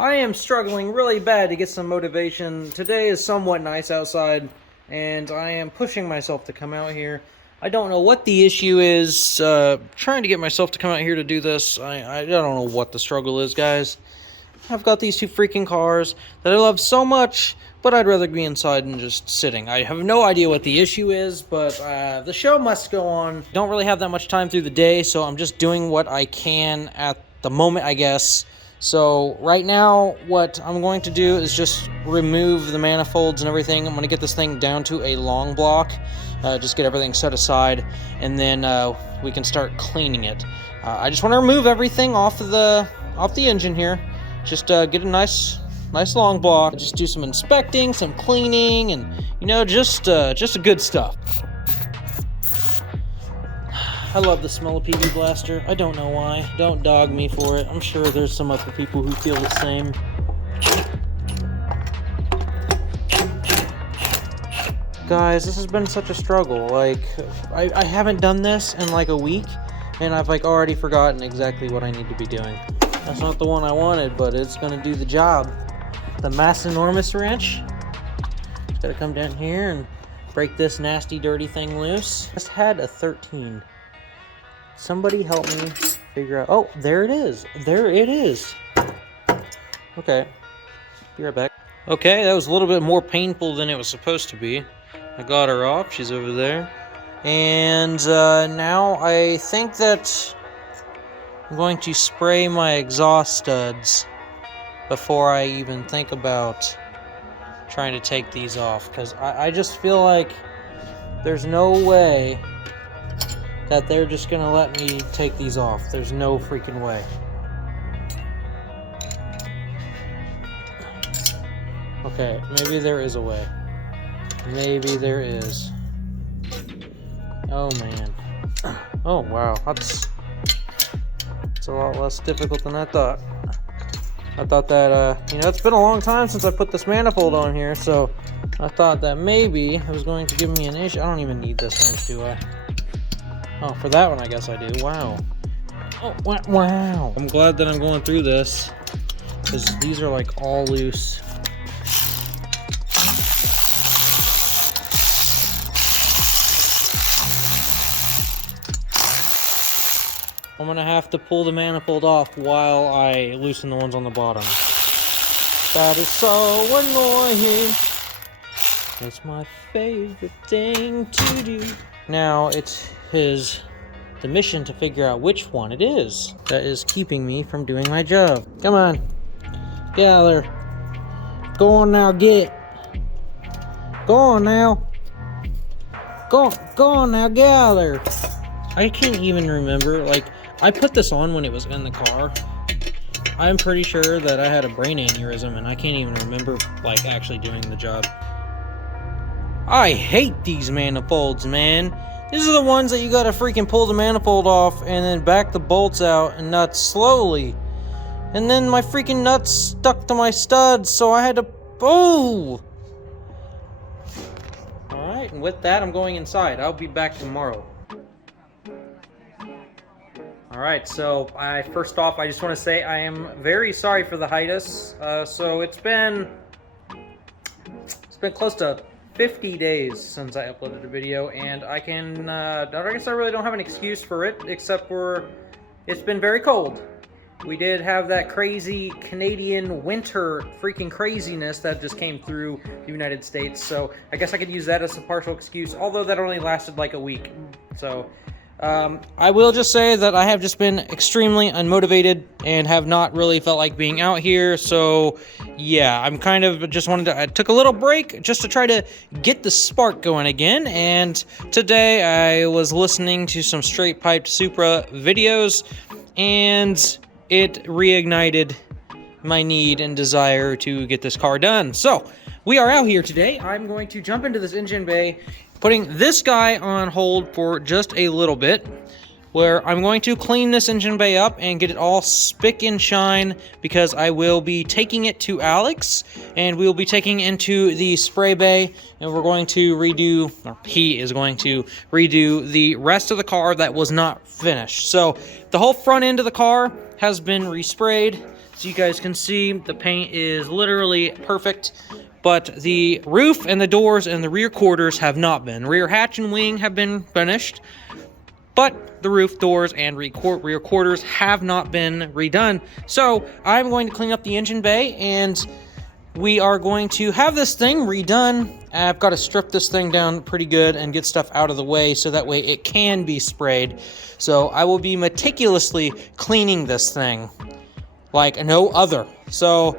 I am struggling really bad to get some motivation. Today is somewhat nice outside, and I am pushing myself to come out here. I don't know what the issue is, trying to get myself to come out here to do this. I don't know what the struggle is, guys. I've got these two freaking cars that I love so much, but I'd rather be inside than just sitting. I have no idea what the issue is, but the show must go on. Don't really have that much time through the day, so I'm just doing what I can at the moment, I guess. So right now, what I'm going to do is just remove the manifolds and everything. I'm going to get this thing down to a long block, just get everything set aside, and then we can start cleaning it. I just want to remove everything off the engine here. Just get a nice long block. Just do some inspecting, some cleaning, and just the good stuff. I love the smell of PB Blaster. I don't know why. Don't dog me for it. I'm sure there's some other people who feel the same. Guys, this has been such a struggle. Like, I haven't done this in like a week, and I've like already forgotten exactly what I need to be doing. That's not the one I wanted, but it's gonna do the job. The Mass Enormous wrench. Just gotta come down here and break this nasty, dirty thing loose. Just had a 13. Somebody help me figure out. Oh, there it is. There it is. Okay. Be right back. Okay, that was a little bit more painful than it was supposed to be. I got her off. She's over there. And now I think that I'm going to spray my exhaust studs before I even think about trying to take these off. Because I just feel like there's no way that they're just gonna let me take these off. There's no freaking way. Okay, maybe there is a way. Maybe there is. Oh man. Oh wow, that's a lot less difficult than I thought. I thought that, it's been a long time since I put this manifold on here, so I thought that maybe it was going to give me an issue. I don't even need this wrench, do I? Oh, for that one, I guess I do. Wow. Oh, wow. I'm glad that I'm going through this, because these are like all loose. I'm gonna have to pull the manifold off while I loosen the ones on the bottom. That is so annoying. It's my favorite thing to do. Now it is the mission to figure out which one it is that is keeping me from doing my job. Come on. Get out of there. Go on now, get. Go on now. Go on now, get out of there. I can't even remember, like, I put this on when it was in the car. I'm pretty sure that I had a brain aneurysm and I can't even remember, like, actually doing the job. I hate these manifolds, man. These are the ones that you gotta freaking pull the manifold off and then back the bolts out and nuts slowly. And then my freaking nuts stuck to my studs, so I had to... Oh! Alright, and with that, I'm going inside. I'll be back tomorrow. Alright, so first off, I just want to say I am very sorry for the hiatus. So it's been close to 50 days since I uploaded a video, and I guess I really don't have an excuse for it, except for it's been very cold. We did have that crazy Canadian winter freaking craziness that just came through the United States, so I guess I could use that as a partial excuse, although that only lasted like a week. So I will just say that I have just been extremely unmotivated and have not really felt like being out here. So yeah, I'm kind of just I took a little break just to try to get the spark going again. And today I was listening to some straight piped Supra videos, and it reignited my need and desire to get this car done. So we are out here today. I'm going to jump into this engine bay, putting this guy on hold for just a little bit, where I'm going to clean this engine bay up and get it all spick and shine, because I will be taking it to Alex, and we'll be taking it into the spray bay, and we're going to redo, or he is going to redo the rest of the car that was not finished. So the whole front end of the car has been resprayed. As you guys can see, the paint is literally perfect, but the roof and the doors and the rear quarters have not been. Rear hatch and wing have been finished, but the roof, doors, and rear quarters have not been redone. So I'm going to clean up the engine bay, and we are going to have this thing redone. I've got to strip this thing down pretty good and get stuff out of the way so that way it can be sprayed. So I will be meticulously cleaning this thing like no other. So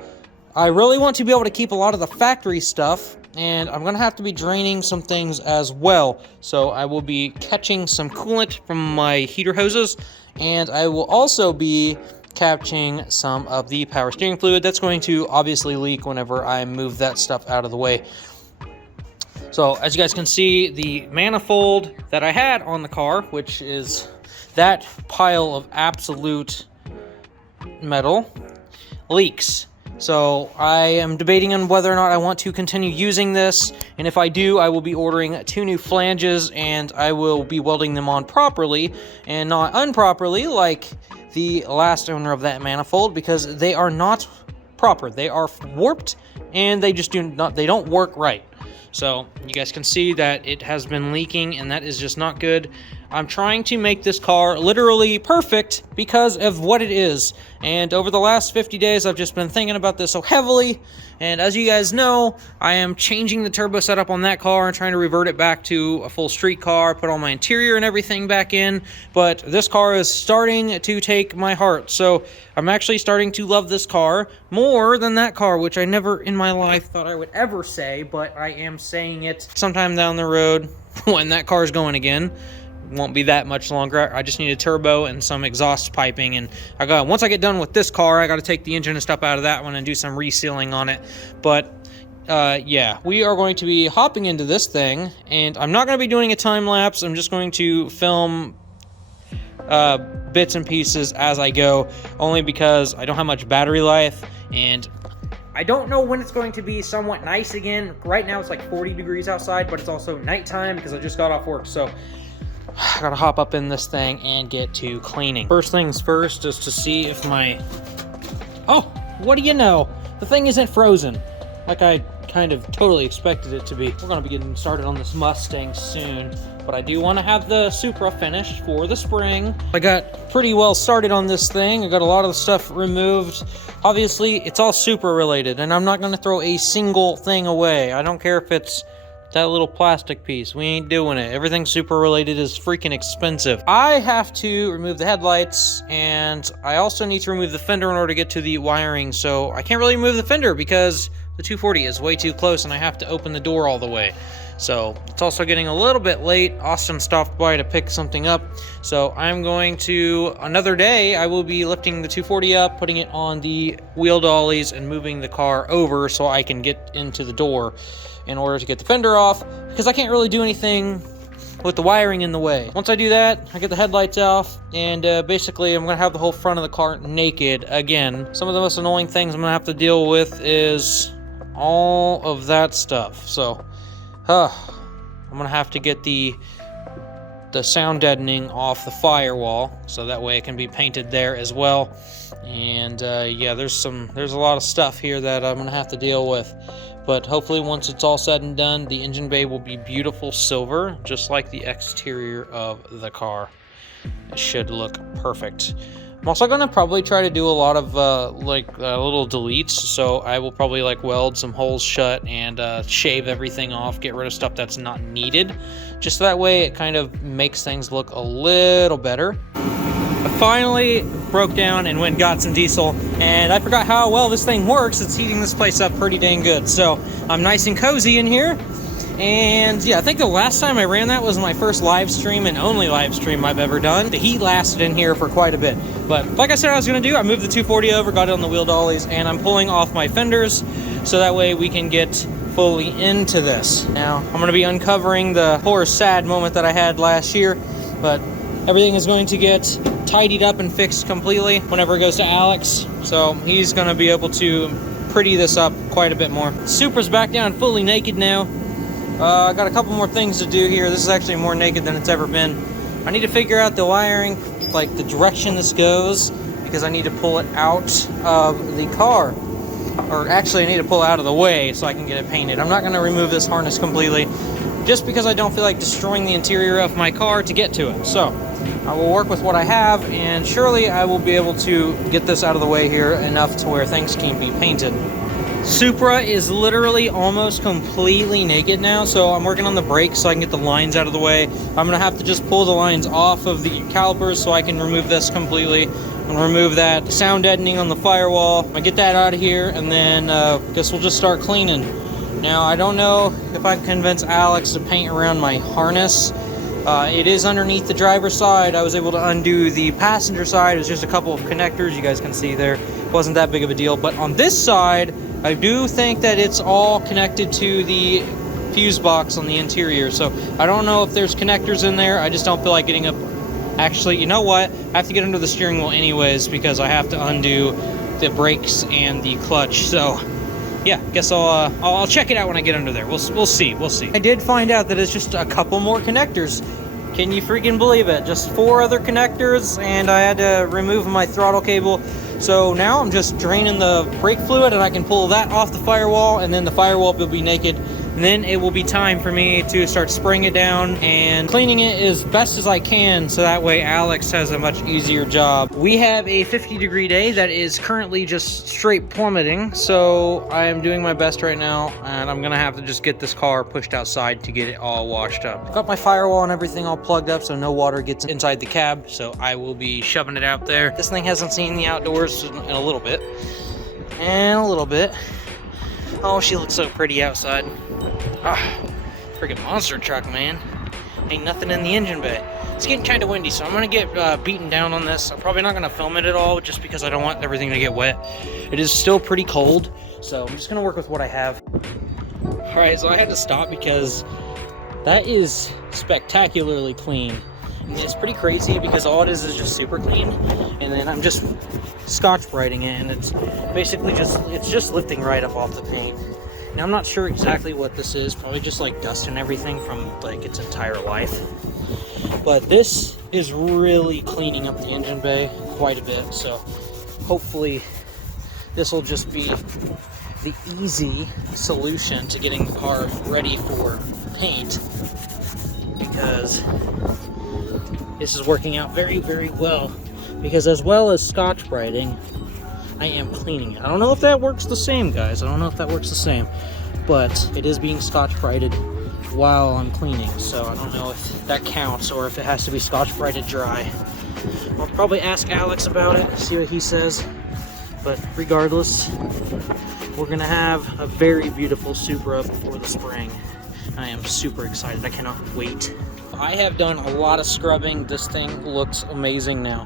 I really want to be able to keep a lot of the factory stuff, and I'm going to have to be draining some things as well. So I will be catching some coolant from my heater hoses, and I will also be catching some of the power steering fluid that's going to obviously leak whenever I move that stuff out of the way. So as you guys can see, the manifold that I had on the car, which is that pile of absolute metal, leaks. So I am debating on whether or not I want to continue using this, and if I do, I will be ordering 2 new flanges, and I will be welding them on properly and not improperly like the last owner of that manifold, because they are not proper. They are warped, and they just don't work right. So you guys can see that it has been leaking, and that is just not good. I'm trying to make this car literally perfect because of what it is. And over the last 50 days, I've just been thinking about this so heavily. And as you guys know, I am changing the turbo setup on that car and trying to revert it back to a full street car, put all my interior and everything back in. But this car is starting to take my heart. So I'm actually starting to love this car more than that car, which I never in my life thought I would ever say, but I am saying it sometime down the road when that car is going again. Won't be that much longer. I just need a turbo and some exhaust piping, and once I get done with this car, I got to take the engine and stuff out of that one and do some resealing on it. But yeah, we are going to be hopping into this thing, and I'm not going to be doing a time lapse. I'm just going to film bits and pieces as I go, only because I don't have much battery life, and I don't know when it's going to be somewhat nice again. Right now it's like 40 degrees outside, but it's also nighttime because I just got off work. So I gotta hop up in this thing and get to cleaning. First things first is to see if oh, what do you know? The thing isn't frozen like I kind of totally expected it to be. We're gonna be getting started on this Mustang soon, but I do want to have the Supra finished for the spring. I got pretty well started on this thing. I got a lot of the stuff removed. Obviously, it's all Supra related, and I'm not gonna throw a single thing away. I don't care if it's that little plastic piece. We ain't doing it. Everything Supra related is freaking expensive. I have to remove the headlights, and I also need to remove the fender in order to get to the wiring. So I can't really remove the fender because the 240 is way too close and I have to open the door all the way. So it's also getting a little bit late. Austin stopped by to pick something up. So I'm going to, another day, I will be lifting the 240 up, putting it on the wheel dollies, and moving the car over so I can get into the door in order to get the fender off, because I can't really do anything with the wiring in the way. Once I do that, I get the headlights off, and basically I'm gonna have the whole front of the car naked again. Some of the most annoying things I'm gonna have to deal with is all of that stuff. So I'm gonna have to get the sound deadening off the firewall, so that way it can be painted there as well. And yeah, there's a lot of stuff here that I'm gonna have to deal with. But hopefully once it's all said and done, the engine bay will be beautiful silver, just like the exterior of the car. It should look perfect. I'm also going to probably try to do a lot of little deletes, so I will probably weld some holes shut and shave everything off, get rid of stuff that's not needed. Just that way it kind of makes things look a little better. I finally broke down and went and got some diesel, and I forgot how well this thing works. It's heating this place up pretty dang good. So I'm nice and cozy in here. And yeah, I think the last time I ran that was my first live stream and only live stream I've ever done. The heat lasted in here for quite a bit. But like I said I was going to do, I moved the 240 over, got it on the wheel dollies, and I'm pulling off my fenders so that way we can get fully into this. Now, I'm going to be uncovering the poor sad moment that I had last year, but everything is going to get tidied up and fixed completely whenever it goes to Alex. So he's going to be able to pretty this up quite a bit more. Supra's back down fully naked now. I got a couple more things to do here. This is actually more naked than it's ever been. I need to figure out the wiring, like the direction this goes, because I need to pull it out of the car. Or actually, I need to pull it out of the way so I can get it painted. I'm not going to remove this harness completely, just because I don't feel like destroying the interior of my car to get to it. So I will work with what I have, and surely I will be able to get this out of the way here enough to where things can be painted. Supra is literally almost completely naked now, so I'm working on the brakes so I can get the lines out of the way. I'm going to have to just pull the lines off of the calipers so I can remove this completely. I'm going to remove that sound deadening on the firewall. I'm going to get that out of here, and then I guess we'll just start cleaning. Now, I don't know if I can convince Alex to paint around my harness. It is underneath the driver's side. I was able to undo the passenger side. It was just a couple of connectors you guys can see there. It wasn't that big of a deal. But on this side, I do think that it's all connected to the fuse box on the interior. So I don't know if there's connectors in there. I just don't feel like getting up. Actually, you know what? I have to get under the steering wheel anyways because I have to undo the brakes and the clutch. So yeah, guess I'll check it out when I get under there. We'll see. I did find out that it's just a couple more connectors. Can you freaking believe it? Just 4 other connectors, and I had to remove my throttle cable. So now I'm just draining the brake fluid, and I can pull that off the firewall, and then the firewall will be naked. And then it will be time for me to start spraying it down and cleaning it as best as I can, so that way Alex has a much easier job. We have a 50-degree day that is currently just straight plummeting, so I am doing my best right now, and I'm gonna have to just get this car pushed outside to get it all washed up. I've got my firewall and everything all plugged up so no water gets inside the cab, so I will be shoving it out there. This thing hasn't seen the outdoors in a little bit. Oh, she looks so pretty outside. Ah, freaking monster truck, man. Ain't nothing in the engine bay. It's getting kind of windy, so I'm gonna get beaten down on this. I'm probably not gonna film it at all, just because I don't want everything to get wet. It is still pretty cold, so I'm just gonna work with what I have. All right, so I had to stop because that is spectacularly clean. And it's pretty crazy because all it is just super clean, and then I'm just Scotch-Briting it, and it's basically just lifting right up off the paint. Now I'm not sure exactly what this is, probably just like dust and everything from like its entire life. But this is really cleaning up the engine bay quite a bit, so hopefully this will just be the easy solution to getting the car ready for paint, because this is working out very, very well. Because as well as Scotch-Briting, I am cleaning it. I don't know if that works the same, guys. I don't know if that works the same. But it is being Scotch-Brited while I'm cleaning. So I don't know if that counts or if it has to be Scotch-Brited dry. I'll probably ask Alex about it, see what he says. But regardless, we're going to have a very beautiful Supra before the spring. I am super excited. I cannot wait. I have done a lot of scrubbing. This thing looks amazing now.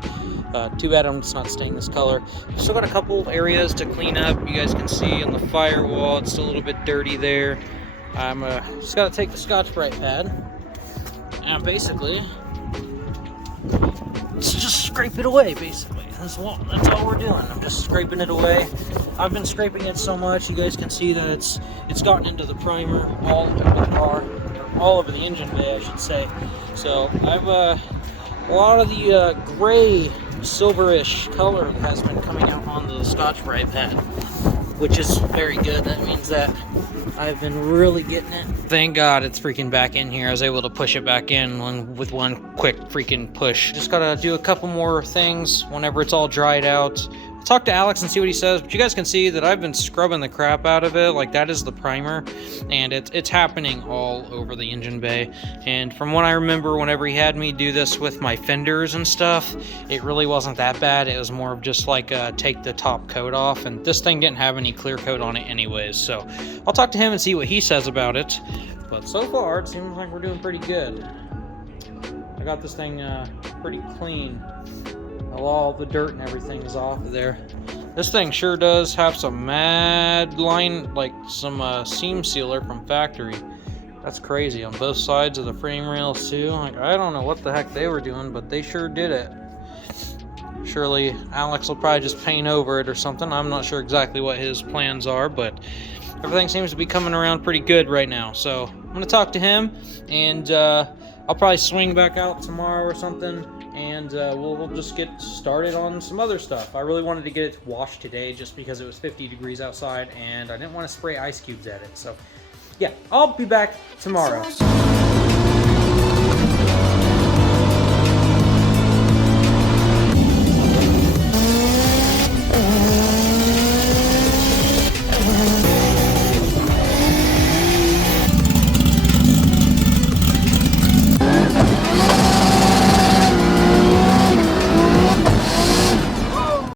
Too bad it's not staying this color. Still got a couple areas to clean up. You guys can see on the firewall, it's still a little bit dirty there. I'm just got to take the Scotch-Brite pad and basically just scrape it away. Basically, that's all we're doing. I'm just scraping it away. I've been scraping it so much, you guys can see that it's gotten into the primer all over the car, or all over the engine bay, I should say. So I've a lot of the gray, silverish color has been coming out on the Scotch-Brite pad, which is very good. That means that I've been really getting it. Thank God it's freaking back in here. I was able to push it back in with one quick freaking push. Just gotta do a couple more things whenever it's all dried out. Talk to Alex and see what he says, but you guys can see that I've been scrubbing the crap out of it. Like, that is the primer, and it's happening all over the engine bay. And from what I remember, whenever he had me do this with my fenders and stuff, it really wasn't that bad. It was more of just like take the top coat off, and this thing didn't have any clear coat on it anyways. So I'll talk to him and see what he says about it. But so far, it seems like we're doing pretty good. I got this thing pretty clean. All the dirt and everything is off of there. This thing sure does have some mad line, like some seam sealer from factory. That's crazy on both sides of the frame rails too. Like, I don't know what the heck they were doing, but they sure did it. Surely Alex will probably just paint over it or something. I'm not sure exactly what his plans are, but everything seems to be coming around pretty good right now. So I'm gonna talk to him, and I'll probably swing back out tomorrow or something and we'll just get started on some other stuff. I really wanted to get it washed today just because it was 50 degrees outside, and I didn't want to spray ice cubes at it. So, yeah, I'll be back tomorrow.